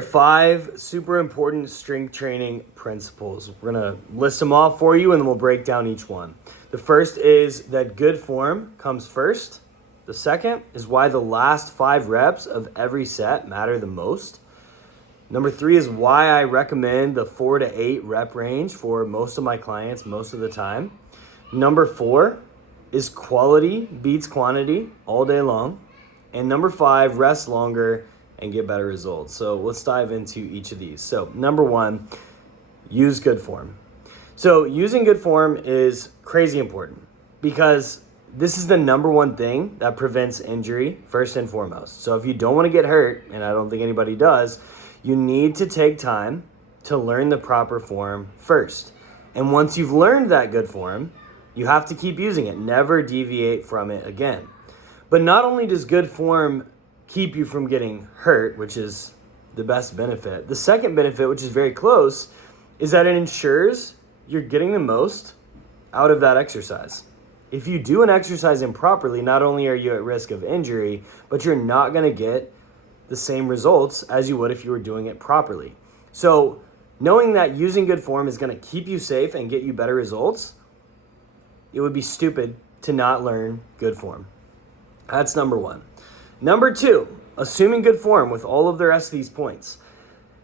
5 super important strength training principles. We're going to list them off for you and then we'll break down each one. The first is that good form comes first. The second is why the last 5 reps of every set matter the most. Number 3 is why I recommend the 4 to 8 rep range for most of my clients most of the time. Number 4 is quality beats quantity all day long. And number 5, rest longer and get better results. So let's dive into each of these. So number 1, use good form. So using good form is crazy important because this is the number 1 thing that prevents injury first and foremost. So if you don't want to get hurt, and I don't think anybody does, you need to take time to learn the proper form first. And once you've learned that good form, you have to keep using it. Never deviate from it again. But not only does good form keep you from getting hurt, which is the best benefit, the second benefit, which is very close, is that it ensures you're getting the most out of that exercise. If you do an exercise improperly, not only are you at risk of injury, but you're not going to get the same results as you would if you were doing it properly. So knowing that using good form is going to keep you safe and get you better results, it would be stupid to not learn good form. That's number 1. Number 2, assuming good form with all of the rest of these points.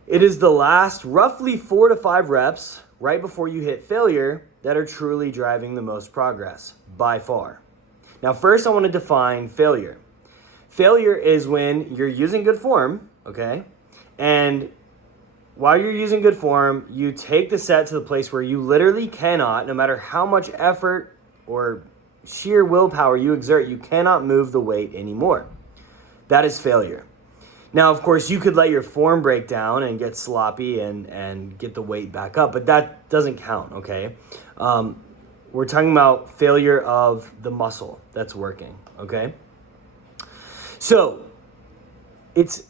It is the last roughly 4 to 5 reps right before you hit failure that are truly driving the most progress, by far. Now, first I want to define failure. Failure is when you're using good form, okay? And while you're using good form, you take the set to the place where you literally cannot, no matter how much effort or sheer willpower you exert, you cannot move the weight anymore. That is failure. Now, of course, you could let your form break down and get sloppy and get the weight back up, but that doesn't count, okay? We're talking about failure of the muscle that's working, okay? So,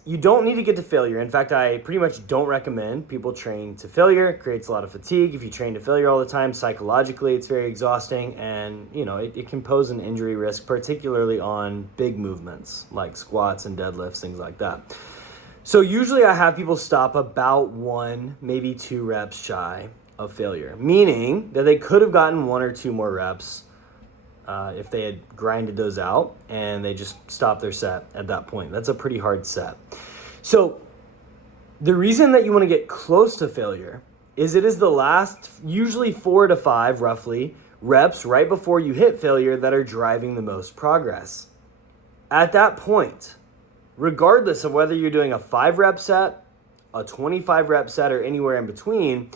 you don't need to get to failure. In fact, I pretty much don't recommend people train to failure. It creates a lot of fatigue. If you train to failure all the time, psychologically, it's very exhausting, and it can pose an injury risk, particularly on big movements like squats and deadlifts, things like that. So usually I have people stop about 1, maybe 2 reps shy of failure, meaning that they could have gotten 1 or 2 more reps if they had grinded those out and they just stopped their set at that point. That's a pretty hard set. So the reason that you want to get close to failure is it is the last usually 4 to 5 roughly reps right before you hit failure that are driving the most progress. At that point, regardless of whether you're doing a 5 rep set, a 25 rep set, or anywhere in between,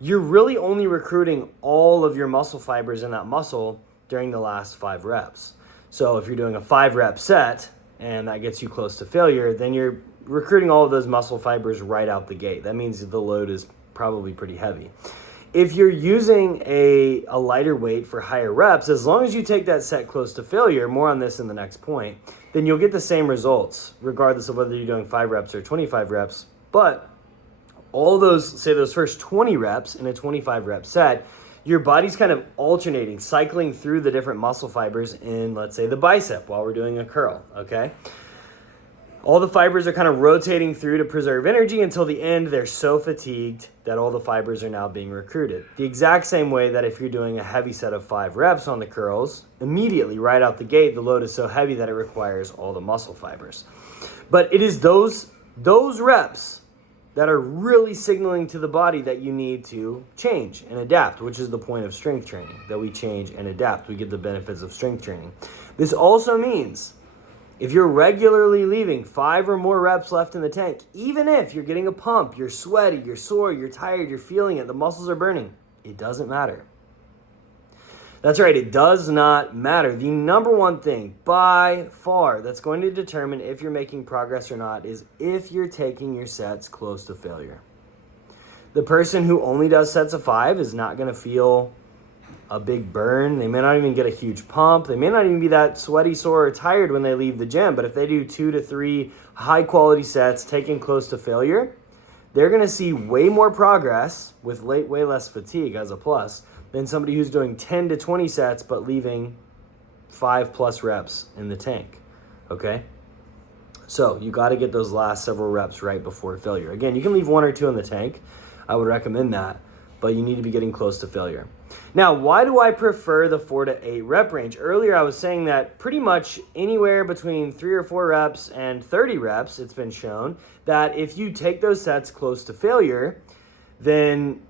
you're really only recruiting all of your muscle fibers in that muscle during the last 5 reps. So if you're doing a 5 rep set and that gets you close to failure, then you're recruiting all of those muscle fibers right out the gate. That means the load is probably pretty heavy. If you're using a lighter weight for higher reps, as long as you take that set close to failure, more on this in the next point, then you'll get the same results regardless of whether you're doing 5 reps or 25 reps. But all those first 20 reps in a 25 rep set, your body's kind of alternating, cycling through the different muscle fibers in, let's say, the bicep while we're doing a curl, okay? All the fibers are kind of rotating through to preserve energy until the end they're so fatigued that all the fibers are now being recruited. The exact same way that if you're doing a heavy set of 5 reps on the curls, immediately right out the gate, the load is so heavy that it requires all the muscle fibers. But it is those reps that are really signaling to the body that you need to change and adapt, which is the point of strength training, that we change and adapt. We get the benefits of strength training. This also means if you're regularly leaving 5 or more reps left in the tank, even if you're getting a pump, you're sweaty, you're sore, you're tired, you're feeling it, the muscles are burning, it doesn't matter. That's right, it does not matter. The number 1 thing by far that's going to determine if you're making progress or not is if you're taking your sets close to failure. The person who only does sets of 5 is not going to feel a big burn. They may not even get a huge pump. They may not even be that sweaty, sore, or tired when they leave the gym. But if they do 2 to 3 high-quality sets taken close to failure, they're going to see way more progress with way less fatigue as a plus than somebody who's doing 10 to 20 sets but leaving 5+ reps in the tank, okay? So you got to get those last several reps right before failure. Again, you can leave 1 or 2 in the tank. I would recommend that, but you need to be getting close to failure. Now, why do I prefer the 4 to 8 rep range? Earlier, I was saying that pretty much anywhere between 3 or 4 reps and 30 reps, it's been shown that if you take those sets close to failure, then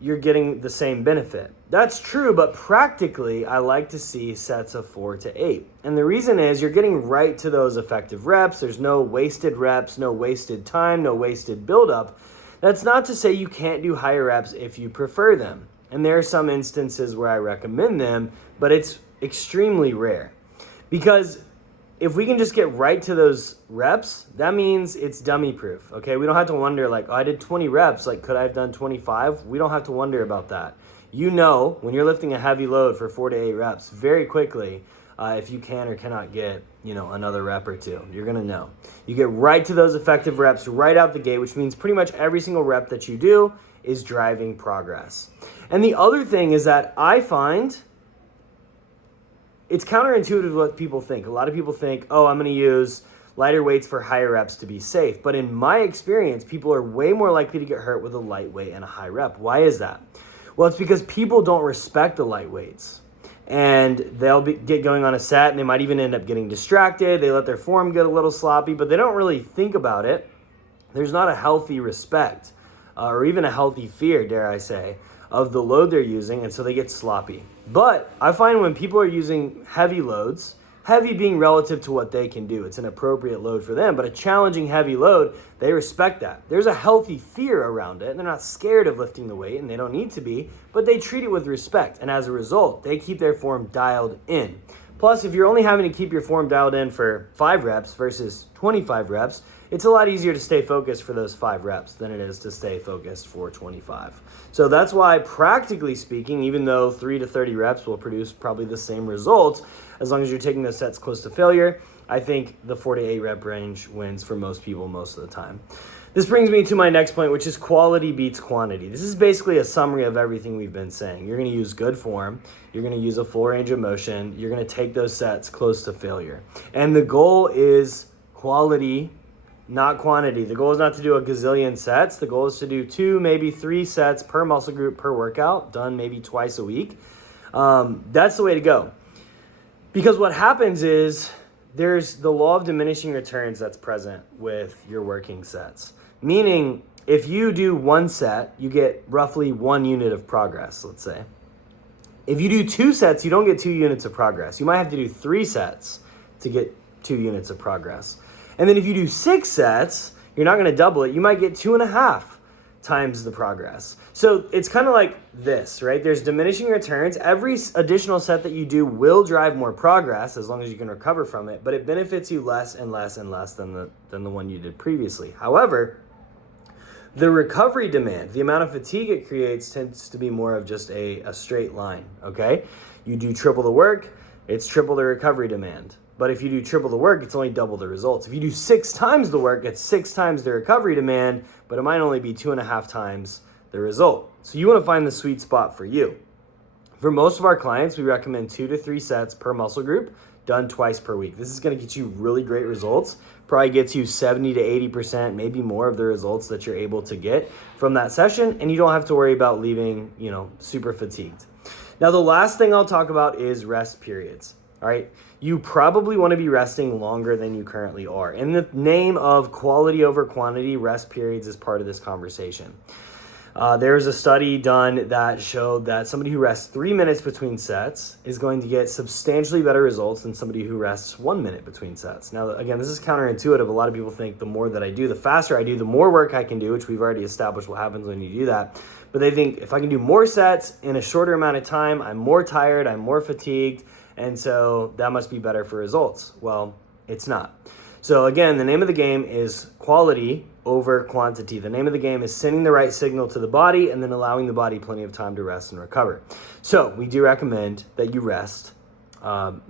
you're getting the same benefit. That's true, but practically, I like to see sets of 4 to 8. And the reason is you're getting right to those effective reps. There's no wasted reps, no wasted time, no wasted buildup. That's not to say you can't do higher reps if you prefer them. And there are some instances where I recommend them, but it's extremely rare. Because if we can just get right to those reps, that means it's dummy proof, okay? We don't have to wonder like, oh, I did 20 reps, like could I have done 25? We don't have to wonder about that. You know, when you're lifting a heavy load for 4 to 8 reps, very quickly, if you can or cannot get, another rep or two, you're gonna know. You get right to those effective reps right out the gate, which means pretty much every single rep that you do is driving progress. And the other thing is that I find it's counterintuitive to what people think. A lot of people think, oh, I'm going to use lighter weights for higher reps to be safe. But in my experience, people are way more likely to get hurt with a light weight and a high rep. Why is that? Well, it's because people don't respect the light weights. And they'll get going on a set, and they might even end up getting distracted. They let their form get a little sloppy, but they don't really think about it. There's not a healthy respect, or even a healthy fear, dare I say, of the load they're using, and so they get sloppy. But I find when people are using heavy loads, heavy being relative to what they can do, it's an appropriate load for them, but a challenging heavy load, they respect that. There's a healthy fear around it, and they're not scared of lifting the weight, and they don't need to be, but they treat it with respect, and as a result, they keep their form dialed in. Plus, if you're only having to keep your form dialed in for 5 reps versus 25 reps, it's a lot easier to stay focused for those 5 reps than it is to stay focused for 25. So that's why, practically speaking, even though 3 to 30 reps will produce probably the same results, as long as you're taking those sets close to failure, I think the 4 to 8 rep range wins for most people most of the time. This brings me to my next point, which is quality beats quantity. This is basically a summary of everything we've been saying. You're going to use good form. You're going to use a full range of motion. You're going to take those sets close to failure. And the goal is quality, not quantity. The goal is not to do a gazillion sets. The goal is to do 2, maybe 3 sets per muscle group per workout, done maybe twice a week. That's the way to go. Because what happens is there's the law of diminishing returns that's present with your working sets. Meaning, if you do 1 set, you get roughly 1 unit of progress, let's say. If you do 2 sets, you don't get 2 units of progress. You might have to do 3 sets to get 2 units of progress. And then if you do 6 sets, you're not going to double it. You might get 2.5 times the progress. So it's kind of like this, right? There's diminishing returns. Every additional set that you do will drive more progress as long as you can recover from it, but it benefits you less and less and less than the one you did previously. However, the recovery demand, the amount of fatigue it creates, tends to be more of just a straight line, okay? You do triple the work, it's triple the recovery demand. But if you do triple the work, it's only double the results. If you do 6 times the work, it's 6 times the recovery demand, but it might only be 2.5 times the result. So you want to find the sweet spot for you. For most of our clients, we recommend 2 to 3 sets per muscle group, done twice per week. This is going to get you really great results. Probably gets you 70 to 80%, maybe more of the results that you're able to get from that session, and you don't have to worry about leaving, super fatigued. Now, the last thing I'll talk about is rest periods. All right, you probably want to be resting longer than you currently are. In the name of quality over quantity, rest periods is part of this conversation. There's a study done that showed that somebody who rests 3 minutes between sets is going to get substantially better results than somebody who rests 1 minute between sets. Now, again, this is counterintuitive. A lot of people think the more that I do, the faster I do, the more work I can do, which we've already established what happens when you do that. But they think if I can do more sets in a shorter amount of time, I'm more tired, I'm more fatigued, and so that must be better for results. Well, it's not. So again, the name of the game is quality over quantity. The name of the game is sending the right signal to the body and then allowing the body plenty of time to rest and recover. So we do recommend that you rest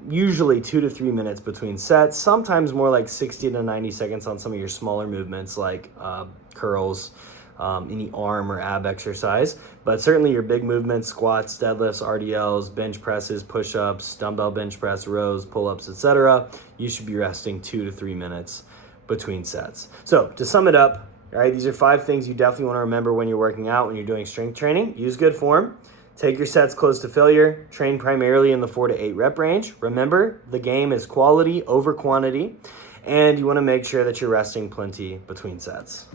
usually 2 to 3 minutes between sets, sometimes more like 60 to 90 seconds on some of your smaller movements like curls, any arm or ab exercise, but certainly your big movements, squats, deadlifts, RDLs, bench presses, push-ups, dumbbell bench press, rows, pull-ups, etc., you should be resting 2 to 3 minutes between sets. So to sum it up, all right, these are 5 things you definitely want to remember when you're working out, when you're doing strength training. Use good form. Take your sets close to failure. Train primarily in the 4 to 8 rep range. Remember, the game is quality over quantity. And you want to make sure that you're resting plenty between sets.